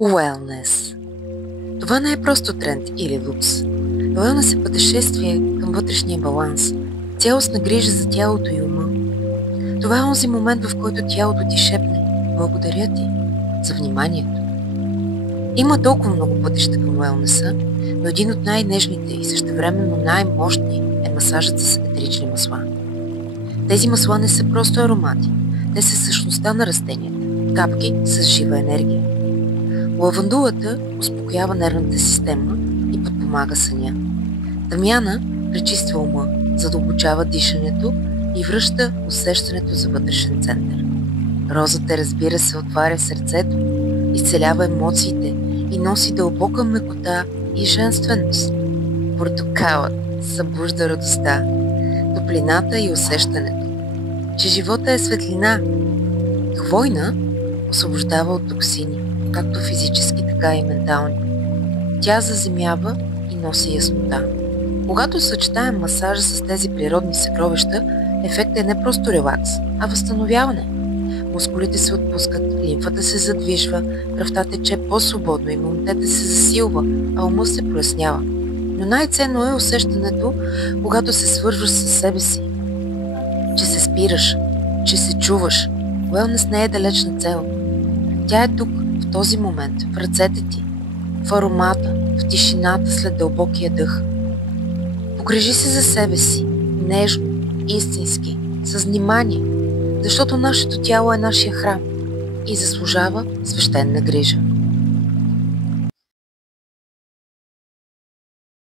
Уелнес. Това не е просто тренд или лукс. Уелнес е пътешествие към вътрешния баланс, цялостна грижа за тялото и ума. Това е онзи момент, в който тялото ти шепне «Благодаря ти за вниманието». Има толкова много пътища към уелнеса, но един от най-нежните и същевременно най-мощни е масажът с етерични масла. Тези масла не са просто аромати, те са същността на растенията, капки с жива енергия. Лавандулата успокоява нервната система и подпомага съня. Тамяна пречиства ума, задълбочава дишането и връща усещането за вътрешен център. Розата, разбира се, отваря сърцето, изцелява емоциите и носи дълбока мекота и женственост. Портокалът събужда радостта, топлината и усещането, че живота е светлина. Хвойна освобождава от токсини, както физически, така и ментални. Тя заземява и носи яснота. Когато съчетаем масажа с тези природни съкровища, ефектът е не просто релакс, а възстановяване. Мускулите се отпускат, лимфата се задвижва, кръвта тече по-свободно, имунитетът се засилва, а умът се прояснява. Но най-ценно е усещането, когато се свързваш със себе си, че се спираш, че се чуваш. Уелнес не е далечна цел. Тя е тук, в този момент, в ръцете ти, в аромата, в тишината след дълбокия дъх. Погрижи се за себе си, нежно, истински, с внимание, защото нашето тяло е нашия храм и заслужава свещена грижа.